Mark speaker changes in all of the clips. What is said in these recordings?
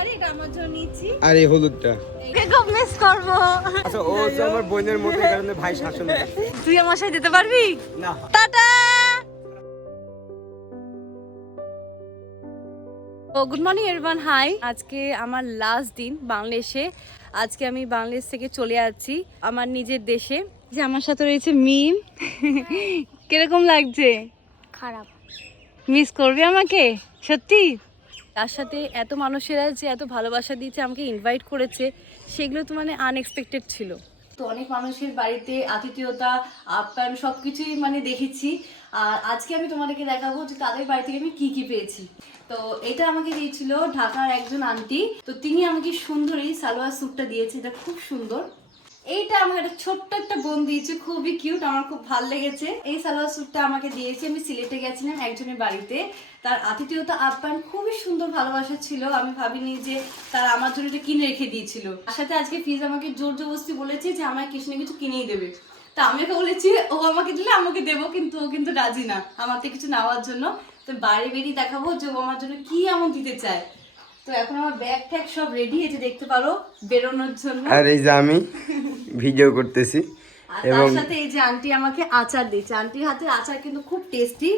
Speaker 1: শাড়ি এটা আমার জন্য নিয়েছি
Speaker 2: আর এই হলুদটা।
Speaker 1: মিস করব?
Speaker 2: আচ্ছা ও হচ্ছে আমার বোনের মতো কারণে ভাই শাসন
Speaker 1: তুই আমার সাথে যেতে পারবি?
Speaker 2: না।
Speaker 1: টাটা! ও গুড মর্নিং এভরিওয়ান হাই আজকে আমার লাস্ট দিন বাংলাদেশে। আজকে আমি বাংলাদেশ থেকে চলে যাচ্ছি আমার নিজের দেশে। যে আমার সাথে রয়েছে মিম। কীরকম লাগছে?
Speaker 3: খারাপ।
Speaker 1: মিস করবে আমাকে? সত্যি? তার সাথে এত মানুষেরা যে এত ভালোবাসা দিয়েছে, আমাকে ইনভাইট করেছে, সেগুলো তো মানে আনএক্সপেক্টেড ছিল। তো অনেক মানুষের বাড়িতে আতিথেয়তা, আপ্যায়ন সব কিছুই মানে দেখেছি। আর আজকে আমি তোমাদেরকে দেখাবো যে তাদের বাড়ি থেকে আমি কি কি পেয়েছি। তো এটা আমাকে দিয়েছিল ঢাকার একজন আন্টি তো তিনি আমাকে সুন্দর এই সালোয়ার স্যুটটা দিয়েছে, এটা খুব সুন্দর। এইটা আমাকে একটা ছোট্ট একটা বোন দিয়েছে, খুবই কিউট আমার খুব ভালো লেগেছে। এই সালোয়ার স্যুটটা আমাকে দিয়েছে, আমি সিলেটে গেছিলাম একজনের বাড়িতে। তার আতিথেয়তা আপ্যায়ন খুবই সুন্দর ভালোবাসা ছিল, আমি ভাবিনি যে তার আমার জন্য এটা কিনে রেখে দিয়েছিল। সাথে আজকে ফিজ আমাকে জোর জবরদস্তি বলেছে যে আমায় কিছু না কিছু কিনেই দেবে। তা আমি ওকে বলেছি, ও আমাকে দিলে আমাকে দেবো, কিন্তু ও কিন্তু রাজি না আমার কিছু নেওয়ার জন্য। তো বাইরে বেরিয়ে দেখাবো যে ও আমার জন্য কি এমন দিতে চায়। তো এখন আমার ব্যাগ ট্যাগ সব রেডি হয়েছে দেখতে পারো বেরোনোর জন্য।
Speaker 2: আর এই যে আমি ভিডিও করতেছি এবং
Speaker 1: সাথে এই যে আন্টি আমাকে আচার আন্টির হাতে আচার কিন্তু খুব টেস্টি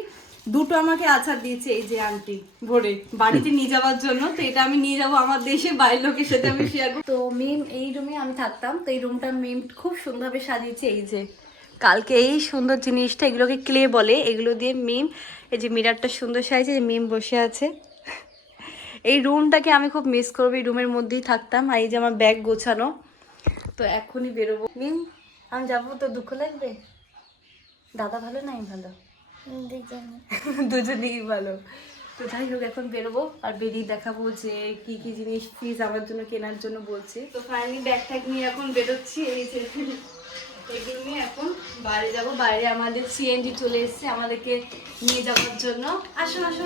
Speaker 1: দুটো আমাকে আচার দিয়েছে এই যে আন্টি ভরে। বাড়িতে নিয়ে যাওয়ার জন্য তো এটা আমি নিয়ে যাব আমার দেশে বাইরের লোকের সাথে আমি শেয়ার করব। তো মিম এই রুমে আমি থাকতাম তো এই রুমটা মিম খুব সুন্দরভাবে সাজিয়েছে এই যে। কালকে এই সুন্দর জিনিসটা এগুলোকে ক্লে বলে এগুলো দিয়ে মিম এই যে মিরারটা সুন্দর সাজিয়েছে মিম বসে আছে। এই রুমটাকে আমি খুব মিস করব এই রুমের মধ্যেই থাকতাম আর এই যে আমার ব্যাগ গোছানো। তো এখনই বেরোবো। মিম আমি যাব তো দুঃখ লাগবে? দাদা ভালো না আমি ভালো।
Speaker 3: দুজনে
Speaker 1: দুজনেই ভালো। তো যাই হোক এখন বেরোবো আর বেরিয়ে দেখাবো যে কি কি জিনিস প্লিজ আমার জন্য কেনার জন্য বলছে। তো ফাইনালি ব্যাগ ট্যাগ নিয়ে এখন বেরোচ্ছি। এই যে এগুলো নিয়ে এখন বাইরে যাব। বাইরে আমাদের সিএনজি চলে এসেছে আমাদেরকে নিয়ে যাওয়ার জন্য। আসো আসো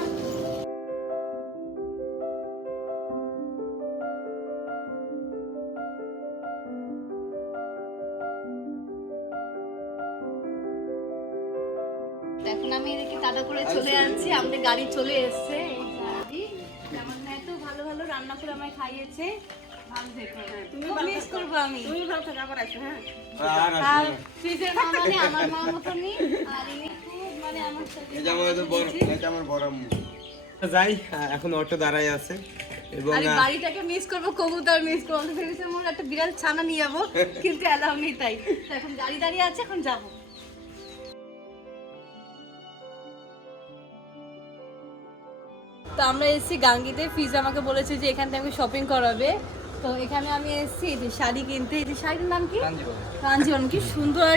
Speaker 1: করে চলে যাচ্ছি আমাদের গাড়ি চলে এসেছে আমার এত ভালো ভালো রান্না করে আমায় খাইয়েছে। ভালো থেকো তুমি মিস করব আমি। তুমি ভালো থাকো আবার আসো হ্যাঁ।
Speaker 2: আর
Speaker 1: আর ফ্রিজের মা মানে আমার মা মতনই আর ইনি খুব মানে আমার সাথে
Speaker 2: এটা আমার তো বড় এটা আমার বড় আম্মু। যাই এখন অটো দাঁড়ায় আছে এবং
Speaker 1: আরে
Speaker 2: আহ,
Speaker 1: বাড়িটাকে মিস করব কবুতর মিস করব। ভেবেছিলাম একটা বিড়াল ছানা নিয়ে যাব কিন্তু অ্যালাউ নেই তাই। তো এখন গাড়ি দাঁড়িয়ে আছে এখন যাব। তো আমরা এসেছি গাঙ্গিতে। ফিজ আমাকে বলেছে যে এখান থেকে আমাকে শপিং করাবে। তো এখানে আমি এসেছি এই যে শাড়ি কিনতে। এই যে শাড়ির নাম কি? কাঞ্জিবরম কি সুন্দর।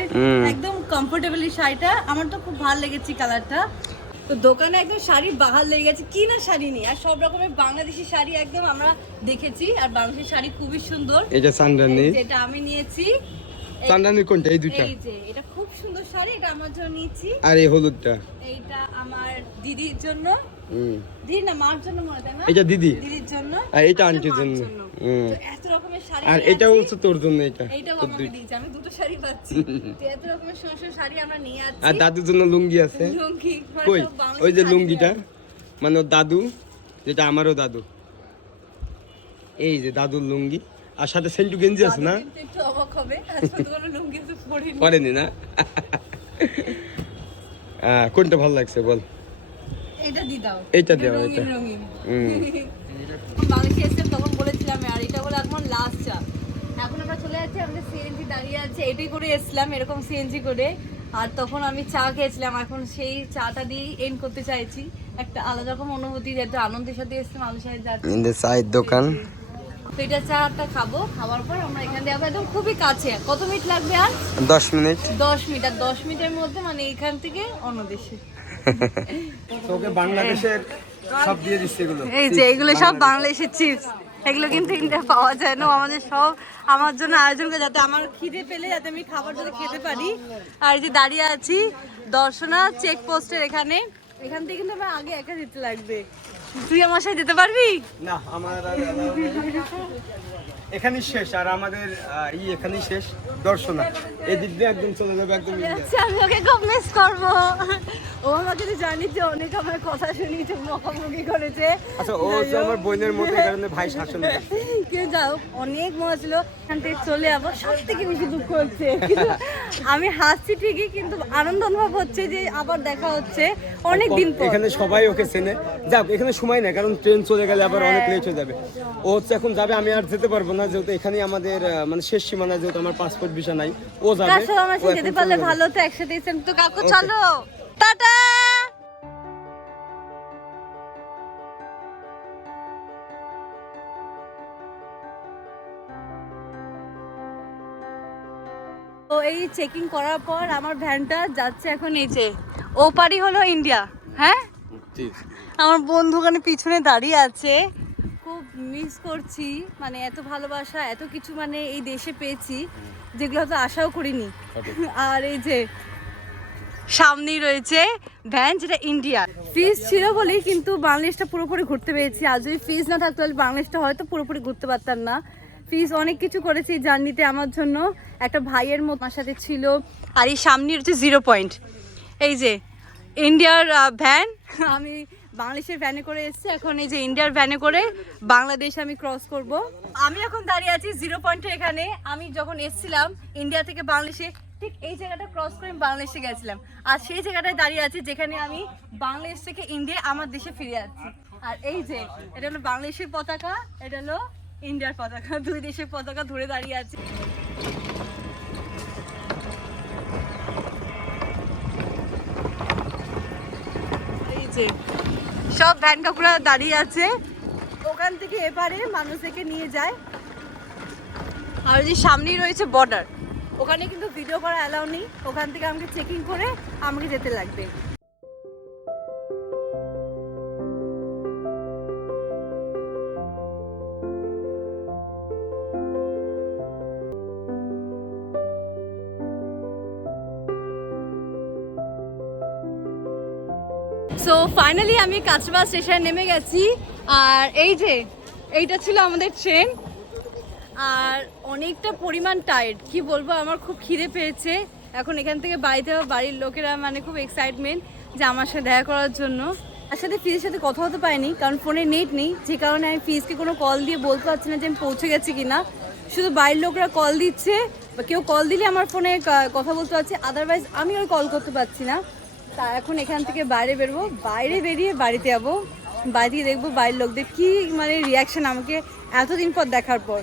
Speaker 1: একদম কমফোর্টেবল এই শাড়িটা। আমার তো খুব ভালো লেগেছে কালারটা তো দোকানে একদম শাড়ি বাহার লেগে গেছে। কি না শাড়ি নেই আর সব রকমের বাংলাদেশি শাড়ি একদম আমরা দেখেছি। আর বাংলাদেশি শাড়ি খুবই সুন্দর।
Speaker 2: এটা সানরানি
Speaker 1: এই যেটা আমি নিয়েছি।
Speaker 2: সানরানি কোনটা? এই দুইটা?
Speaker 1: এই যে এটা খুব সুন্দর শাড়ি। এটা আমার জন্য নিয়েছি।
Speaker 2: আর এই হলুদটা?
Speaker 1: এইটা আমার দিদির জন্য। দিদি
Speaker 2: আর এটা আন্টির জন্য আর এটা হচ্ছে তোর জন্য এটা
Speaker 1: এইটাও
Speaker 2: তোর
Speaker 1: আমাকে
Speaker 2: দুই।
Speaker 1: দিয়েছে। আমি দুটো শাড়ি পাচ্ছি। এত রকমের সুন্দর সুন্দর শাড়ি আমরা নিয়ে আছি
Speaker 2: আর দাদুর জন্য লুঙ্গি আছে। কই? ওই যে লুঙ্গিটা। মানে ওর দাদু যেটা আমারও দাদু। এই যে দাদুর লুঙ্গি। আর সাথে সেন্টু গেঞ্জি আছে না?
Speaker 1: একটু অবাক হবে। পরিনি।
Speaker 2: না? কোনটা ভালো লাগছে বল?
Speaker 1: এটা দি দাও।
Speaker 2: এইটা দাও, এটা।
Speaker 1: রঙিন। বাংলাদেশে এসেছিলাম তখন বলেছিলাম আর এটা বলে এখন লাস্ট চা এখন আমরা চলে যাচ্ছি আমাদের সিএনজি দাঁড়িয়ে আছে। এটাই করে এসেছিলাম এরকম সিএনজি করে। আর তখন আমি চা খেয়েছিলাম। এখন সেই চাটা দিয়েই এন্ড করতে চাইছি। একটা আলাদা রকম অনুভূতি যেহেতু আনন্দের সাথে এসেছিলাম আনন্দের সাথে যাচ্ছি।
Speaker 2: দ্য সাইড দোকান।
Speaker 1: এটা চাটা খাব খাওয়ার পর আমরা এখান আবার একদম খুবই কাছে। কত মিনিট লাগবে আর?
Speaker 2: দশ মিনিট।
Speaker 1: দশ মিনিট আর দশ মিনিটের মধ্যে মানে এখান থেকে অন্য দেশে
Speaker 2: তোকে বাংলাদেশের সব দিয়ে দিচ্ছে এগুলো।
Speaker 1: এই যে এগুলো সব বাংলাদেশের চিপস এগুলো কিন্তু ইন্ডিয়া পাওয়া যায় না। আমাদের সব আমার জন্য আয়োজন করে যাতে আমার খিদে পেলে যাতে আমি খাবার যাতে খেতে পারি। আর এই যে দাঁড়িয়ে আছি দর্শনা চেক পোস্টের এখানে। এখান থেকে কিন্তু আমার আগে একা যেতে লাগবে। তুই আমার সাথে যেতে পারবি?
Speaker 2: না আমার। এখানেই শেষ আর আমাদের ই এখানেই শেষ দর্শনা। এই দিক দিয়ে একদম চলে যাবে একদম।
Speaker 1: আচ্ছা আমি ওকে খুব মিস করব। ও আমাকে তো জানি যে অনেক আমার কথা শুনিয়েছে বকাবকি করেছে।
Speaker 2: আচ্ছা ও হচ্ছে আমার বোনের মতো কারণে ভাই শাসন।
Speaker 1: কেউ যাও অনেক মজা ছিল। এখান থেকে চলে যাব সব থেকে বেশি দুঃখ হচ্ছে। আমি হাসছি ঠিকই কিন্তু আনন্দ অনুভব হচ্ছে যে আবার দেখা হচ্ছে অনেক দিন পর।
Speaker 2: এখানে সবাই ওকে চেনে। যাক এখানে সময় নেই কারণ ট্রেন চলে গেলে আবার অনেক
Speaker 1: হ্যাঁ।
Speaker 2: লেট হয়ে যাবে। ও হচ্ছে এখন যাবে আমি আর যেতে পারব না। যেহেতু এখানে আমাদের মানে শেষ সীমানা যেহেতু আমার পাসপোর্ট ভিসা নাই ও যাবে।
Speaker 1: সাথে আমার সাথে যেতে পারলে ভালো তো একসাথে এসেছেন তো কাকু চলো। টাটা! তো এই চেকিং করার পর আমার ভ্যানটা যাচ্ছে এখন এই যে ও পারি হলো ইন্ডিয়া হ্যাঁ? আমার বন্ধু ওখানে পিছনে দাঁড়িয়ে আছে। খুব মিস করছি মানে এত ভালোবাসা এত কিছু মানে এই দেশে পেয়েছি যেগুলো হয়তো আশাও করিনি। আর এই যে সামনেই রয়েছে ভ্যান যেটা ইন্ডিয়া ফিজ ছিল বলেই কিন্তু বাংলাদেশটা পুরোপুরি ঘুরতে পেরেছি। আর যদি ফিজ না থাকতো তাহলে বাংলাদেশটা হয়তো পুরোপুরি ঘুরতে পারতাম না। ফিজ অনেক কিছু করেছি জার্নিতে আমার জন্য। একটা ভাইয়ের মতো আমার সাথে ছিল। আর এই সামনে রয়েছে জিরো পয়েন্ট এই যে ইন্ডিয়ার ভ্যান আমি বাংলাদেশের ভ্যানে করে এসেছি। এখন এই যে ইন্ডিয়ার ভ্যানে করে বাংলাদেশ আমি ক্রস করব। আমি এখন দাঁড়িয়ে আছি জিরো পয়েন্টে এখানে। আমি যখন এসছিলাম ইন্ডিয়া থেকে বাংলাদেশে, ঠিক এই জায়গাটা ক্রস করে আমি বাংলাদেশে গেছিলাম। আর সেই জায়গাটায় দাঁড়িয়ে আছি যেখানে আমি বাংলাদেশ থেকে ইন্ডিয়া আমার দেশে ফিরে যাচ্ছি আর এই যে, এটা হলো বাংলাদেশের পতাকা, এটা হলো ইন্ডিয়ার পতাকা। দুই দেশের পতাকা ধরে দাঁড়িয়ে আছি। এই যে সব ভ্যান কাকুরা দাঁড়িয়ে আছে। ওখান থেকে এপারে মানুষদেরকে নিয়ে যায়। আর যে সামনেই রয়েছে বর্ডার ওখানে কিন্তু ভিডিও করা অ্যালাউ নেই। ওখান থেকে আমাকে চেকিং করে আমাকে যেতে লাগবে। সো ফাইনালি আমি কাছবা স্টেশনে নেমে গেছি। আর এই যে, এইটা ছিল আমাদের ট্রেন আর অনেকটা পরিমাণ টায়ার্ড কি বলব, আমার খুব খিদে পেয়েছে। এখন এখান থেকে বাড়িতে বাড়ির লোকেরা মানে খুব এক্সাইটমেন্ট যে আমার সাথে দেখা করার জন্য। আর সাথে ফিজের সাথে কথা হতে পারিনি, কারণ ফোনে নেট নেই। যে কারণে আমি ফিজকে কোনো কল দিয়ে বলতে পারছি না যে আমি পৌঁছে গেছি কিনা। শুধু বাড়ির লোকরা কল দিচ্ছে, বা কেউ কল দিলে আমার ফোনে কথা বলতে পারছি। আদারওয়াইজ আমি আর কল করতে পারছি না। তা এখন এখান থেকে বাইরে বেরবো। বাইরে বেরিয়ে বাড়িতে যাব। বাড়িতে দেখব বাড়ির লোকদের কি মানে রিয়াকশন আমাকে এতদিন পর দেখার পর।